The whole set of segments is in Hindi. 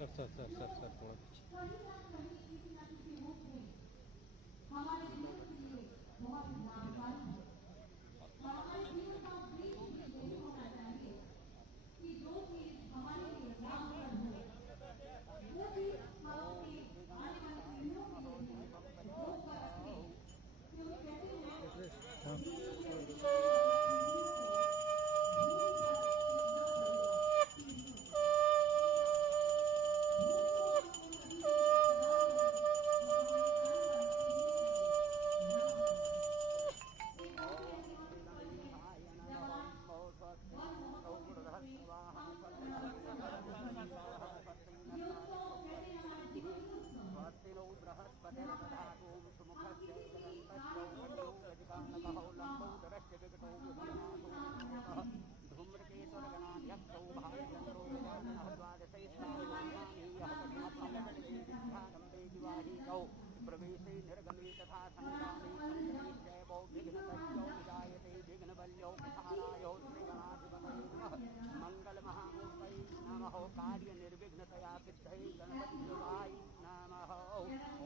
सर थोड़ा हमारे जीवन के लिए बहुत लाभकारी है। हमारे जीवन का उद्देश्य भी यही होना चाहिए कि जो चीज हमारे लिए लाभप्रद हो वो चीज हम अपने आने वाली पीढ़ियों के लिए भी रोक कर रखें। क्योंकि कहते हैं पीढ़ी से पीढ़ी मतलब पीढ़ियों को भूमि पर सिद्ध करे पीढ़ियों भूमि को हमने नदी की तरह प्रदान करी तो हमारी आने वाली पीढ़ियों के लिए लाभ है। एक बहुत ही ऐतिहासिक पल है जब आज वन महोत्सव के रूप में हम उत्सव मनाते हैं। ये उत्सव कहते हैं हमारा जीवन की उत्सव है। यहाँ पर हम किसी भी कार्य को खुशी उत्साह अपने मन के साथ करते हैं। जिसको अपने जैसे जिसको अपने मन में लगता है जैसे प्रवेशे निर्गमे तथा संग्रामे संग्रमे जैवो विघ्नतज्ञो विजायते विघ्नबल्यो प्रसारायो श्रीगणाधिपतये नमः मंगलमहामूर्तये नमः कार्य निर्विघ्नतया सिद्धये गणपतिदेवाय नमः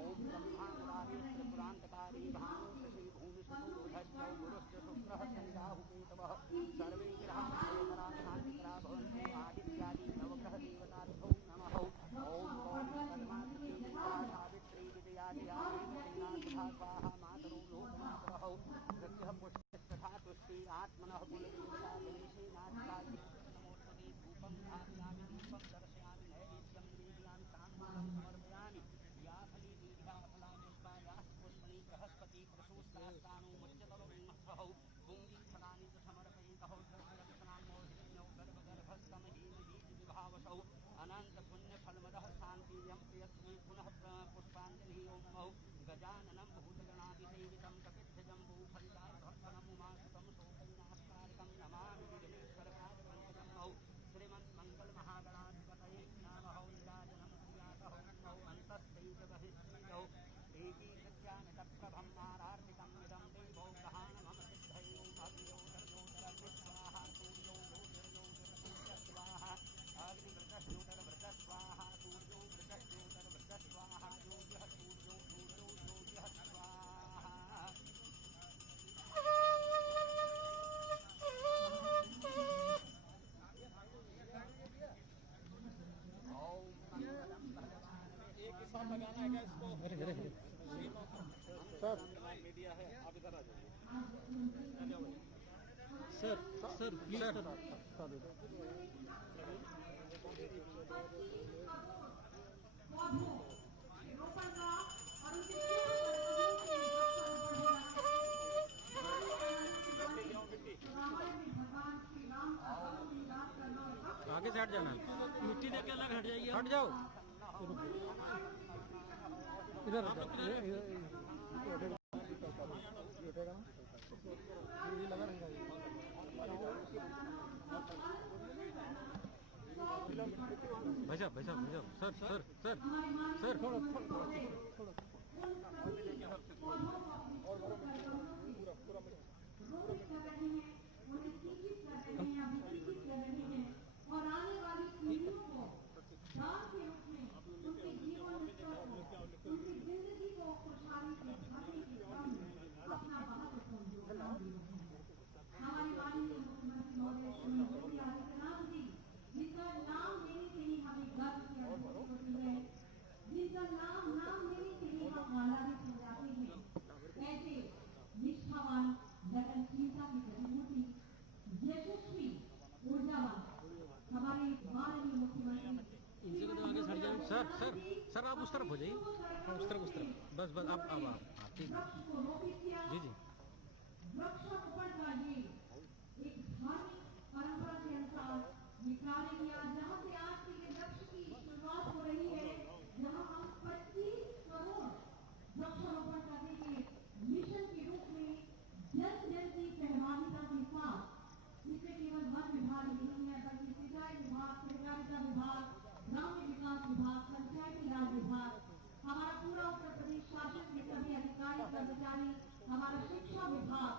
ओम ब्रह्मा मुरारी त्रिपुरान्तकारी भानु शशि भूमिसुतो गुरुश्च शुक्रः शनिराहु केतवः सर्वे ग्रहाः क्षेमराशान्तिकरा भवन्तु आदित्यादि नवग्रह देवताभ्यो नमः ओम सावित्री विजयादित्रिनाथ स्वाहा मातरो लोकमातरौ सत्यः पुष्पस्तथा तुष्टि आत्मनः कुलदेवता गणेशेनाथकाय नमोस्तुते धूपं स्थापयामि दीपं दर्शयामि नैवेद्यं निवेदयामि ताम्बूलं समर्पयामि या फली दीर्घा फलानिष्ठा या पुष्पणी बृहस्पति प्रसूस्तास्तानो मुच्यतलविंहौ पुंगी फलानि च समर्पयितौ द्रव्यरक्षणामो हिरण्यो गर्भगर्भस्थं हेमहीतिविभावसौ अनंत पुण्य फलमदः शांतियं प्रियत्वे पुनः पुष्पांजलि ओमौ गजाननं भूतगणादिसेवितं कपिध्वजम्बूफलितार्घ्यफलम् उमासुतं शोकविनाशकारकं नमामि विघ्नेश्वरपादपङ्कजमौ श्रीमन्मङ्गलमहागणाधिपतये नमः नीराजनं क्रियातः नमो अन्तस्तैजबहिष्ठैजौ एकीकृत्यामितप्रभं मारार्पितं इदं देवो गहाणममसिद्धयो भव्योदर्योदरविस्वाहा सूर्यो ज्योतिर्योतिर्सूर्यस्वाहा अग्निवृतस्योदरवृतस्वाहा सूर्यो वृतस्योदरवृतस्वाहा योग्यः सूर्यो योग्यः स्वाहा एक ही साथ लगाना है क्या इसको? सर मीडिया है, आप इधर आ जाइए। Sir sir please sir 25 crore पौधों रोपण का और उसे शुद्ध कर कहीं से वृक्षारोपण हो रहा है। हमारे आने के वाले रामायण में भगवान श्री राम का करों में बात करना और वृक्ष आगे से हट जाना, मिट्टी देके अलग हट जाइए, हट जाओ इधर भाई साहब सर सर सर सर रोपित कर रहे हैं, उन्हें सिंचित कर रहे हैं या विकसित कर रहे हैं और आने वाली पीढ़ियों को दान के रूप में उनके जीवन स्तर को, उनकी जिंदगी को खुशहाली से भरने के काम में अपना महत्वपूर्ण योगदान दे रहे हैं। हमारे माननीय मुख्यमंत्री महोदय श्री योगी आदित्यनाथ जी, जिनका नाम लेने से ही हमें गर्व की अनुभूति होती है, जिनका नाम लेने से ही हम आह्लादित हो जाते हैं, ऐसे निष्ठावान लगनशीलता की प्रतिमूर्ति यशस्वी ऊर्जावान हमारे माननीय मुख्यमंत्री सर सर सर आप उस तरफ हो जाइए, उस तरफ बस आप ठीक है वृक्ष को रोपित किया। जी जी वृक्षारोपण का ये एक धार्मिक परंपरा के अनुसार ये कार्य किया, जहाँ से आज के ये वृक्ष की शुरुआत हो रही है, जहाँ हम 25 करोड़ वृक्षारोपण करने के मिशन के रूप में जन जन की सहभागिता के साथ, इसमें केवल वन विभाग नहीं है बल्कि सिंचाई विभाग, सहकारिता विभाग, ग्राम्य विकास विभाग, पंचायती राज विभाग, हमारा पूरा उत्तर प्रदेश शासन के सभी अधिकारी कर्मचारी, हमारा शिक्षा विभाग,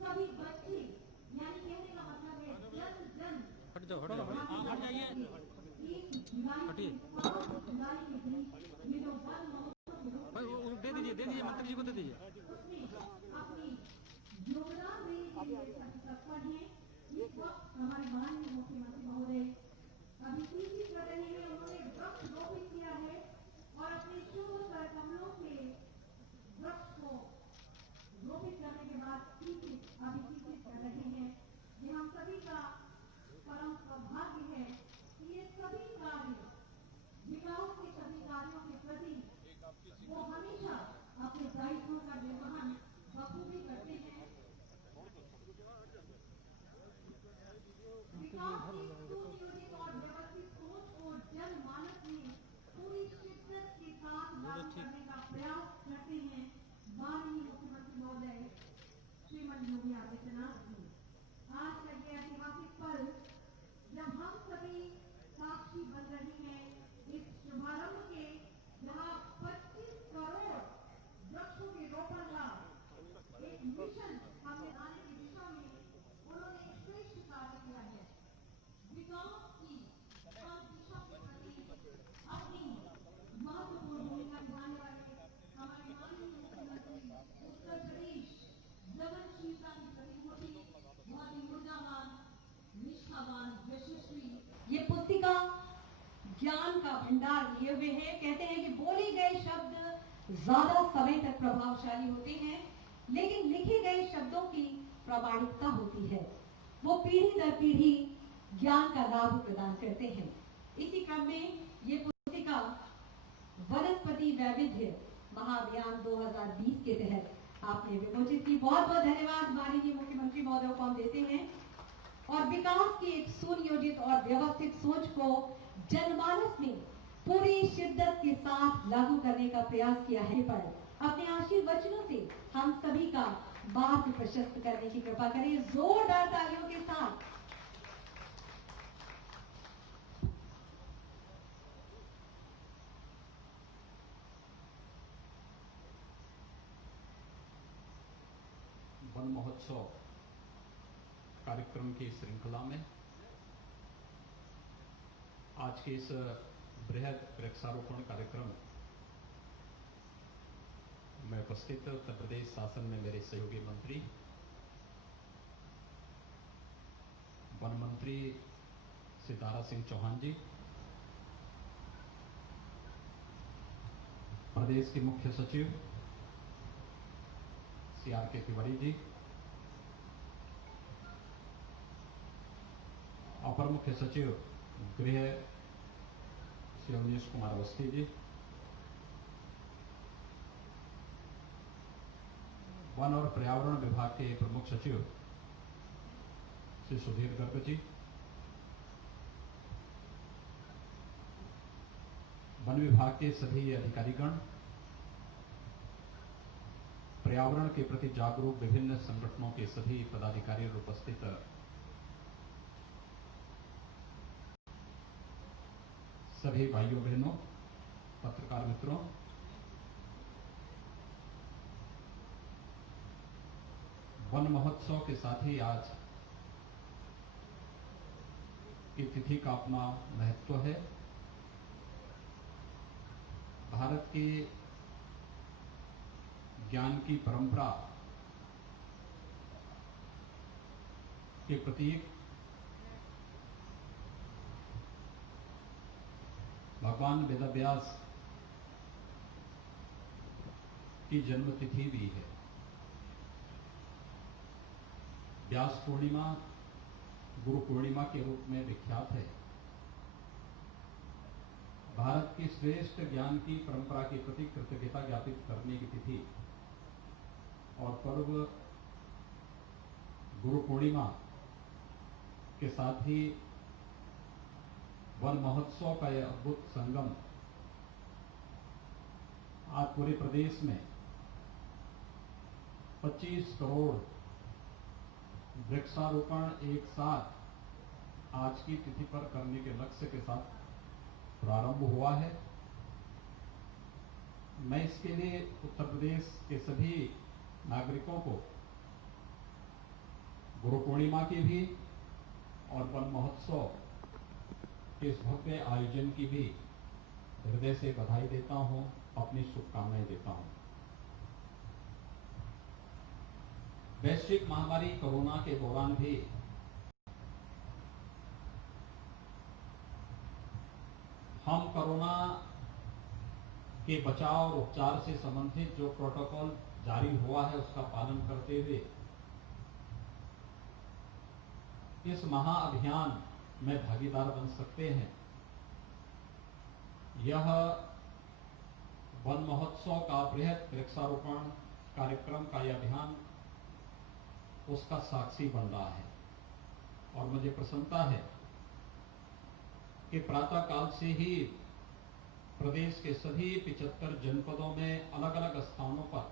सभी बच्चे, यानी कहने का मतलब है जन जन हट जाओ हट जाइए। हटिए। भाई वो दे दीजिए मंत्री जी को दे दीजिए। योगदान देने के लिए तत्पर हैं। इस वक्त हमारे माननीय मुख्यमंत्री महोदय अभी तीसरी कर रहे हैं। उन्होंने वृक्ष रोपित किया है और अपने शुभ कमलों से वृक्ष को रोपित करने के बाद अभी कर रहे हैं। ये हम सभी का परम सौभाग्य है कि ये सभी कार्य विकास के सभी कार्यों के प्रति वो हमेशा अपने दायित्वों का निर्वहन बखूबी करते हैं। विकास की सुनियोजित और व्यवस्थित सोच को जनमानस में पूरी शिद्दत के साथ लागू करने का प्रयास करते हैं माननीय मुख्यमंत्री महोदय श्रीमती योगी आदित्यनाथ जी। आज का ये ऐतिहासिक पल जब हम सभी साक्षी बन रहे हैं इस शुभारंभ के, जहां 25 करोड़ वृक्षों के रोपण का एक मिशन हमने आने की दिशा में उन्होंने एक श्रेष्ठ कार्य किया है। विकास की हर दिशा के प्रति अपनी महत्वपूर्ण भूमिका निभाने वाले हमारे माननीय मुख्यमंत्री उत्तर प्रदेश जगनशीलता की प्रतिमूर्ति, बहुत ही ऊर्जावान, निष्ठावान, यशस्वी, ये पुस्तिका ज्ञान का भंडार लिए हुए हैं। कहते हैं कि बोले गए शब्द ज्यादा समय तक प्रभावशाली होते हैं, लेकिन लिखे गए शब्दों की प्रामाणिकता होती है। वो पीढ़ी दर पीढ़ी ज्ञान का लाभ प्रदान करते हैं। इसी क्रम में ये पुस्तिका वनस्पति वैविध्य महाअभियान 2020 के तहत आपने विमोचित की। बहुत बहुत धन्यवाद माननीय मुख्यमंत्री महोदय को हम देते हैं। और विकास की एक सुनियोजित और व्यवस्थित सोच को जनमानस में पूरी शिद्दत के साथ लागू करने का प्रयास किया है। पर अपने आशीर्वचनों से हम सभी का मार्ग प्रशस्त करने की कृपा करें। जोरदार तालियों के साथ वन महोत्सव कार्यक्रम की श्रृंखला में आज के इस बृहद वृक्षारोपण कार्यक्रम में उपस्थित उत्तर प्रदेश शासन में मेरे सहयोगी मंत्री वन मंत्री श्री दारा सिंह चौहान जी, प्रदेश के मुख्य सचिव श्री आर.के. तिवारी जी, अपर मुख्य सचिव गृह श्री अवनीश कुमार अवस्थी जी, वन और पर्यावरण विभाग के प्रमुख सचिव श्री सुधीर गर्ग जी, वन विभाग के सभी अधिकारीगण, पर्यावरण के प्रति जागरूक विभिन्न संगठनों के सभी पदाधिकारी और उपस्थित सभी भाइयों बहनों, पत्रकार मित्रों, वन महोत्सव के साथ ही आज की तिथि का अपना महत्व है। भारत के ज्ञान की परंपरा के प्रतीक भगवान वेदव्यास की जन्मतिथि भी है। व्यास पूर्णिमा गुरु पूर्णिमा के रूप में विख्यात है। भारत की श्रेष्ठ ज्ञान की परंपरा के प्रति कृतज्ञता ज्ञापित करने की तिथि और पर्व गुरु पूर्णिमा के साथ ही वन महोत्सव का यह अद्भुत संगम आज पूरे प्रदेश में 25 करोड़ वृक्षारोपण एक साथ आज की तिथि पर करने के लक्ष्य के साथ प्रारंभ हुआ है। मैं इसके लिए उत्तर प्रदेश के सभी नागरिकों को गुरु पूर्णिमा की भी और वन महोत्सव के इस भव्य आयोजन की भी हृदय से बधाई देता हूं, अपनी शुभकामनाएं देता हूं। वैश्विक महामारी कोरोना के दौरान भी हम कोरोना के बचाव और उपचार से संबंधित जो प्रोटोकॉल जारी हुआ है उसका पालन करते हुए इस महाअभियान में भागीदार बन सकते हैं। यह वन महोत्सव का बृहद वृक्षारोपण कार्यक्रम का यह अभियान उसका साक्षी बन रहा है और मुझे प्रसन्नता है कि प्रातः काल से ही प्रदेश के सभी 75 जनपदों में अलग अलग स्थानों पर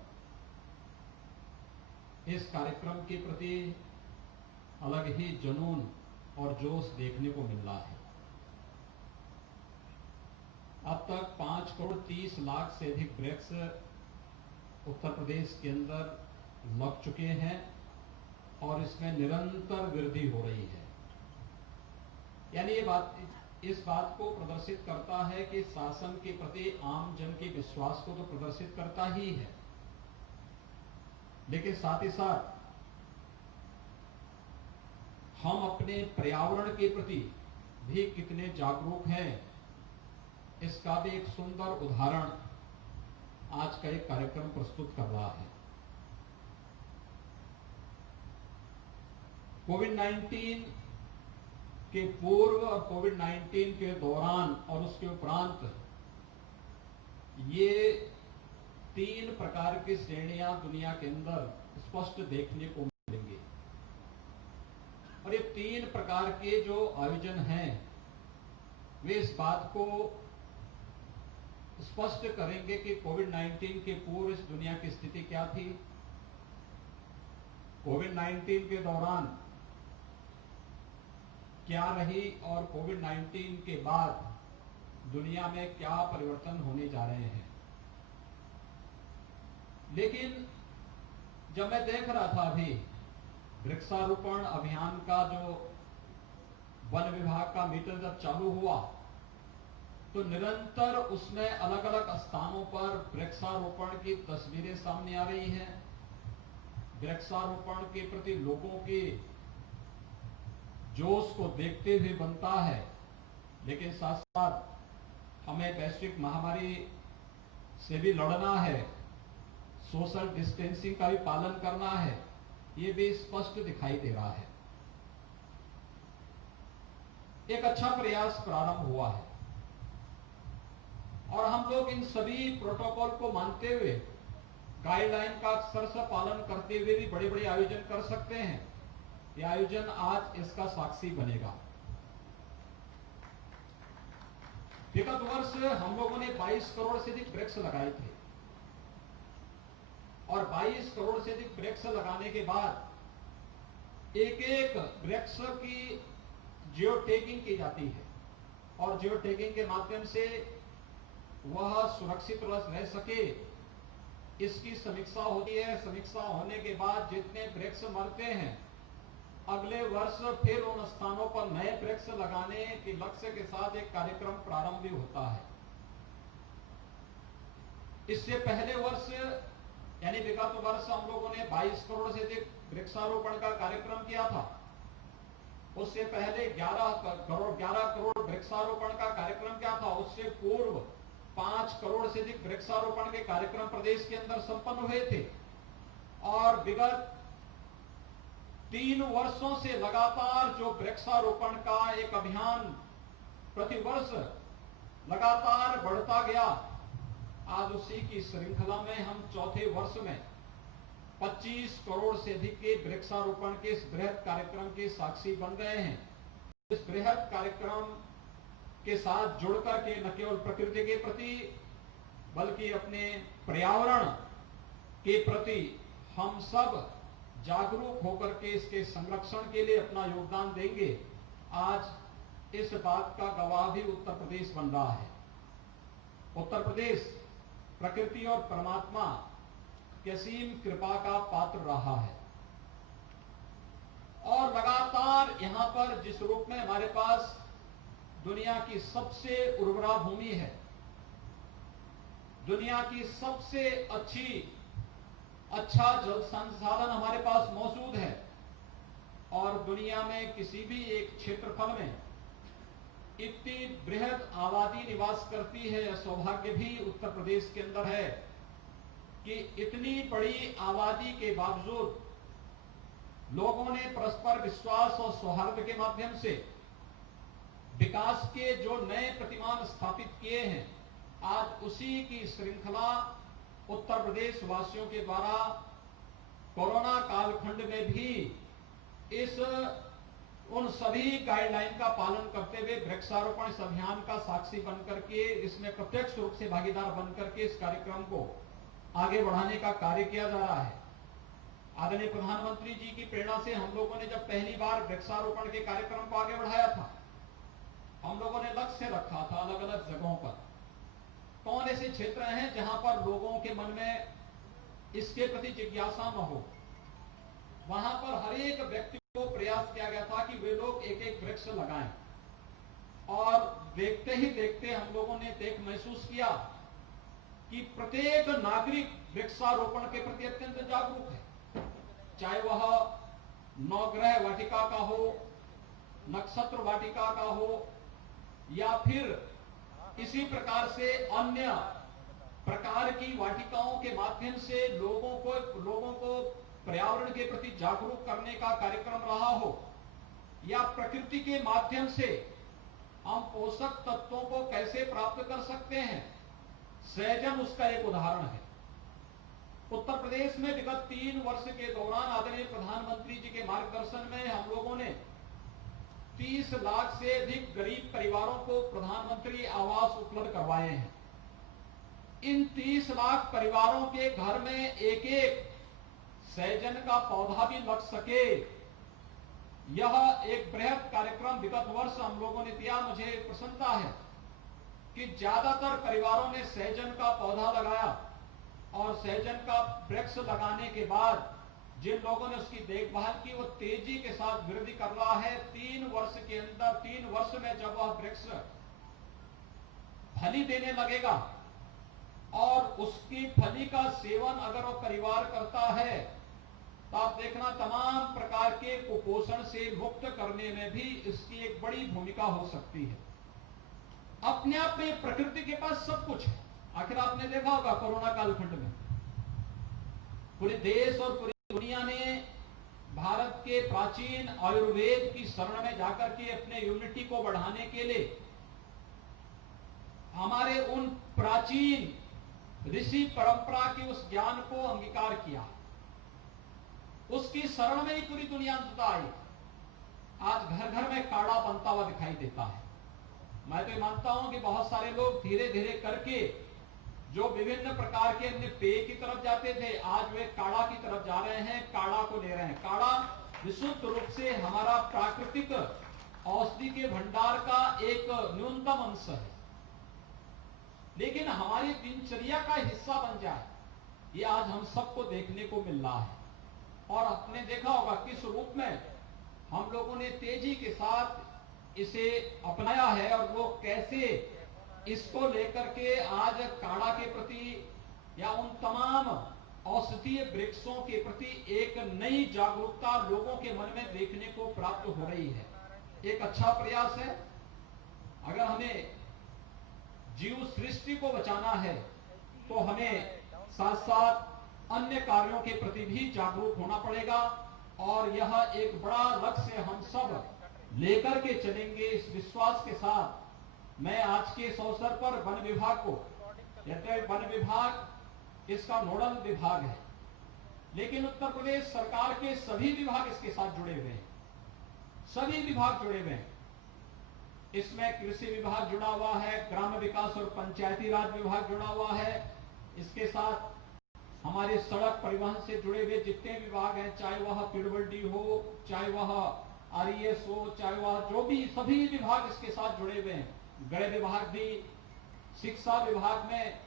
इस कार्यक्रम के प्रति अलग ही जुनून और जोश देखने को मिल रहा है। अब तक 5 करोड़ 30 लाख से अधिक वृक्ष उत्तर प्रदेश के अंदर लग चुके हैं और इसमें निरंतर वृद्धि हो रही है। यानी इस बात को प्रदर्शित करता है कि शासन के प्रति आम जन के विश्वास को तो प्रदर्शित करता ही है, लेकिन साथ ही साथ हम अपने पर्यावरण के प्रति भी कितने जागरूक हैं, इसका भी एक सुंदर उदाहरण आज का एक कार्यक्रम प्रस्तुत कर रहा है। कोविड-19 के पूर्व और कोविड-19 के दौरान और उसके उपरांत ये 3 प्रकार की श्रेणियां दुनिया के अंदर स्पष्ट देखने को मिलेंगी और ये 3 प्रकार के जो आयोजन हैं वे इस बात को स्पष्ट करेंगे कि कोविड-19 के पूर्व इस दुनिया की स्थिति क्या थी, कोविड-19 के दौरान क्या रही और कोविड-19 के बाद दुनिया में क्या परिवर्तन होने जा रहे हैं। लेकिन जब मैं देख रहा था अभी वृक्षारोपण अभियान का जो वन विभाग का मीटर जब चालू हुआ तो निरंतर उसमें अलग अलग स्थानों पर वृक्षारोपण की तस्वीरें सामने आ रही हैं। वृक्षारोपण के प्रति लोगों के जोश को देखते हुए बनता है, लेकिन साथ साथ हमें वैश्विक महामारी से भी लड़ना है, सोशल डिस्टेंसिंग का भी पालन करना है, ये भी स्पष्ट दिखाई दे रहा है। एक अच्छा प्रयास प्रारंभ हुआ है और हम लोग इन सभी प्रोटोकॉल को मानते हुए गाइडलाइन का अक्षरशः पालन करते हुए भी बड़े बड़े आयोजन कर सकते हैं। यह आयोजन आज इसका साक्षी बनेगा। विगत वर्ष हम लोगों ने 22 करोड़ से अधिक वृक्ष लगाए थे और 22 करोड़ से अधिक वृक्ष लगाने के बाद एक एक वृक्ष की जियो टैगिंग की जाती है और जियो टैगिंग के माध्यम से वह सुरक्षित रह सके इसकी समीक्षा होती है। समीक्षा होने के बाद जितने वृक्ष मरते हैं अगले वर्ष फिर उन स्थानों पर नए वृक्ष लगाने के लक्ष्य के साथ एक कार्यक्रम प्रारंभ भी होता है। इससे पहले वर्ष यानी विगत वर्ष हम लोगों ने 22 करोड़ से अधिक वृक्षारोपण का कार्यक्रम किया था। उससे पहले 11 करोड़ वृक्षारोपण का कार्यक्रम किया था। उससे पूर्व 5 करोड़ से अधिक वृक्षारोपण के कार्यक्रम प्रदेश के अंदर संपन्न हुए थे और विगत 3 वर्षों से लगातार जो वृक्षारोपण का एक अभियान प्रतिवर्ष लगातार बढ़ता गया, आज उसी की श्रृंखला में हम चौथे वर्ष में 25 करोड़ से अधिक के वृक्षारोपण के इस बृहद कार्यक्रम के साक्षी बन गए हैं। इस बृहद कार्यक्रम के साथ जुड़कर के न केवल प्रकृति के प्रति बल्कि अपने पर्यावरण के प्रति हम सब जागरूक होकर के इसके संरक्षण के लिए अपना योगदान देंगे। आज इस बात का गवाह भी उत्तर प्रदेश बन रहा है। उत्तर प्रदेश प्रकृति और परमात्मा की असीम कृपा का पात्र रहा है और लगातार यहां पर जिस रूप में हमारे पास दुनिया की सबसे उर्वरा भूमि है, दुनिया की सबसे अच्छा जल संसाधन हमारे पास मौजूद है और दुनिया में किसी भी एक क्षेत्रफल में इतनी बृहद आबादी निवास करती है। यह सौभाग्य भी उत्तर प्रदेश के अंदर है कि इतनी बड़ी आबादी के बावजूद लोगों ने परस्पर विश्वास और सौहार्द के माध्यम से विकास के जो नए प्रतिमान स्थापित किए हैं, आज उसी की श्रृंखला उत्तर प्रदेश वासियों के द्वारा कोरोना कालखंड में भी इस उन सभी गाइडलाइन का पालन करते हुए वृक्षारोपण इस अभियान का साक्षी बनकर के, इसमें प्रत्यक्ष रूप से भागीदार बनकर के इस कार्यक्रम को आगे बढ़ाने का कार्य किया जा रहा है। आदरणीय प्रधानमंत्री जी की प्रेरणा से हम लोगों ने जब पहली बार वृक्षारोपण के कार्यक्रम को आगे बढ़ाया था, हम लोगों ने लक्ष्य रखा था अलग अलग जगहों पर कौन ऐसे क्षेत्र हैं जहां पर लोगों के मन में इसके प्रति जिज्ञासा न हो। वहां पर हर एक व्यक्ति को प्रयास किया गया था कि वे लोग एक एक वृक्ष लगाएं और देखते ही देखते हम लोगों ने देख महसूस किया कि प्रत्येक नागरिक वृक्षारोपण के प्रति अत्यंत जागरूक है, चाहे वह नवग्रह वाटिका का हो, नक्षत्र वाटिका का हो या फिर इसी प्रकार से अन्य प्रकार की वाटिकाओं के माध्यम से लोगों को पर्यावरण के प्रति जागरूक करने का कार्यक्रम रहा हो, या प्रकृति के माध्यम से हम पोषक तत्वों को कैसे प्राप्त कर सकते हैं, सृजन उसका एक उदाहरण है। उत्तर प्रदेश में विगत 3 वर्ष के दौरान आदरणीय प्रधानमंत्री जी के मार्गदर्शन में हम लोगों ने 30 लाख से अधिक गरीब परिवारों को प्रधानमंत्री आवास उपलब्ध करवाए हैं। इन 30 लाख परिवारों के घर में एक एक सैजन का पौधा भी लग सके, यह एक बृहद कार्यक्रम विगत वर्ष हम लोगों ने दिया। मुझे प्रसन्नता है कि ज्यादातर परिवारों ने सैजन का पौधा लगाया और सैजन का वृक्ष लगाने के बाद जिन लोगों ने उसकी देखभाल की वो तेजी के साथ वृद्धि कर रहा है। 3 वर्ष के अंदर 3 वर्ष में जब वह वृक्ष फली देने लगेगा और उसकी फली का सेवन अगर वो परिवार करता है तो आप देखना तमाम प्रकार के कुपोषण से मुक्त करने में भी इसकी एक बड़ी भूमिका हो सकती है। अपने आप में प्रकृति के पास सब कुछ है। आखिर आपने देखा होगा कोरोना कालखंड में पूरे देश और पूरी दुनिया ने भारत के प्राचीन आयुर्वेद की शरण में जाकर के अपने इम्यूनिटी को बढ़ाने के लिए हमारे उन प्राचीन ऋषि परंपरा के उस ज्ञान को अंगीकार किया। उसकी शरण में ही पूरी दुनिया अंततः आई। आज घर घर में काढ़ा बनता हुआ दिखाई देता है। मैं तो मानता हूं कि बहुत सारे लोग धीरे धीरे करके जो विभिन्न प्रकार के अन्य पेय की तरफ जाते थे, आज वे काढ़ा की तरफ जा रहे हैं, काढ़ा को ले रहे हैं। काढ़ा विशुद्ध रूप से हमारा प्राकृतिक औषधि के भंडार का एक न्यूनतम अंश है, लेकिन हमारी दिनचर्या का हिस्सा बन जाए, ये आज हम सबको देखने को मिल रहा है। और आपने देखा होगा किस रूप में हम लोगों ने तेजी के साथ इसे अपनाया है और वो कैसे इसको लेकर के आज काढ़ा के प्रति या उन तमाम औषधीय वृक्षों के प्रति एक नई जागरूकता लोगों के मन में देखने को प्राप्त हो रही है। एक अच्छा प्रयास है। अगर हमें जीव सृष्टि को बचाना है तो हमें साथ साथ अन्य कार्यों के प्रति भी जागरूक होना पड़ेगा और यह एक बड़ा लक्ष्य हम सब लेकर के चलेंगे। इस विश्वास के साथ मैं आज के इस अवसर पर वन विभाग को, वन विभाग इसका नोडल विभाग है, लेकिन उत्तर प्रदेश सरकार के सभी विभाग इसके साथ जुड़े हुए हैं, सभी विभाग जुड़े हुए हैं। इसमें कृषि विभाग जुड़ा हुआ है, ग्राम विकास और पंचायती राज विभाग जुड़ा हुआ है, इसके साथ हमारे सड़क परिवहन से जुड़े हुए जितने विभाग हैं, चाहे वह पीडब्ल्यूडी हो, चाहे वह आरईएस हो, चाहे वह जो भी सभी विभाग इसके साथ जुड़े हुए हैं। गृह विभाग भी, शिक्षा विभाग में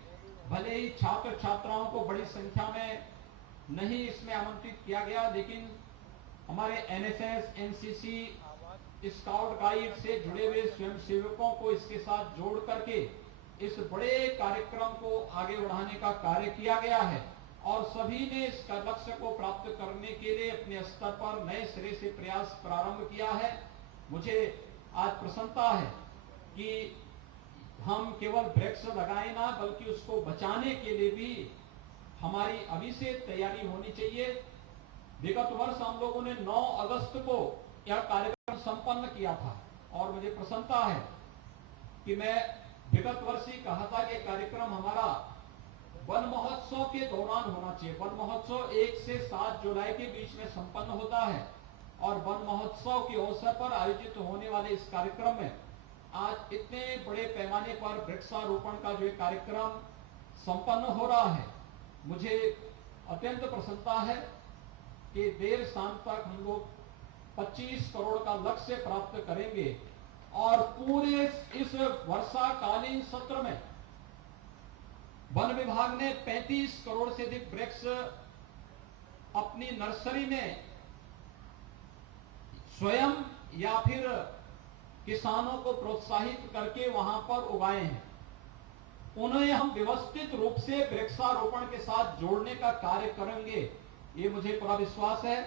भले ही छात्र छात्राओं को बड़ी संख्या में नहीं इसमें आमंत्रित किया गया, लेकिन हमारे एनएसएस, एनसीसी स्काउट गाइड से जुड़े हुए स्वयंसेवकों को इसके साथ जोड़ करके इस बड़े कार्यक्रम को आगे बढ़ाने का कार्य किया गया है और सभी ने इस लक्ष्य को प्राप्त करने के लिए अपने स्तर पर नए सिरे से प्रयास प्रारंभ किया है। मुझे आज प्रसन्नता है कि हम केवल वृक्ष लगाए ना बल्कि उसको बचाने के लिए भी हमारी अभी से तैयारी होनी चाहिए। विगत वर्ष हम लोगों ने 9 अगस्त को यह कार्यक्रम संपन्न किया था और मुझे प्रसन्नता है कि मैं विगत वर्ष ही कहा था कि कार्यक्रम हमारा वन महोत्सव के दौरान होना चाहिए। वन महोत्सव 1 से 7 जुलाई के बीच में संपन्न होता है और वन महोत्सव के अवसर पर आयोजित होने वाले इस कार्यक्रम में आज इतने बड़े पैमाने पर वृक्षारोपण का जो कार्यक्रम संपन्न हो रहा है, मुझे अत्यंत प्रसन्नता है कि देर शाम तक हम लोग 25 करोड़ का लक्ष्य प्राप्त करेंगे और पूरे इस वर्षाकालीन सत्र में वन विभाग ने 35 करोड़ से अधिक वृक्ष अपनी नर्सरी में स्वयं या फिर किसानों को प्रोत्साहित करके वहां पर उगाए हैं। उन्हें हम व्यवस्थित रूप से वृक्षारोपण के साथ जोड़ने का कार्य करेंगे, ये मुझे पूरा विश्वास है।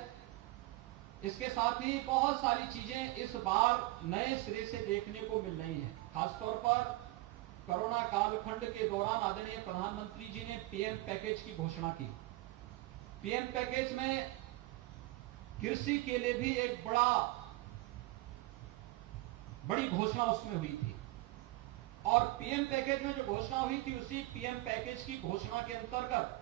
इसके साथ ही बहुत सारी चीजें इस बार नए सिरे से देखने को मिल रही हैं। खासतौर पर कोरोना कालखंड के दौरान आदरणीय प्रधानमंत्री जी ने पीएम पैकेज की घोषणा की। पीएम पैकेज में कृषि के लिए भी एक बड़ी घोषणा उसमें हुई थी और पीएम पैकेज में जो घोषणा हुई थी उसी पीएम पैकेज की घोषणा के अंतर्गत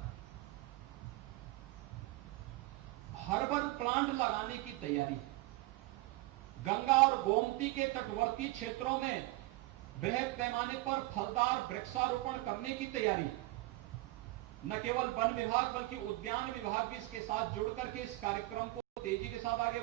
हर्बल प्लांट लगाने की तैयारी, गंगा और गोमती के तटवर्ती क्षेत्रों में बृहद पैमाने पर फलदार वृक्षारोपण करने की तैयारी, न केवल वन विभाग बल्कि उद्यान विभाग भी इसके साथ जुड़ करके इस कार्यक्रम को तेजी के साथ आगे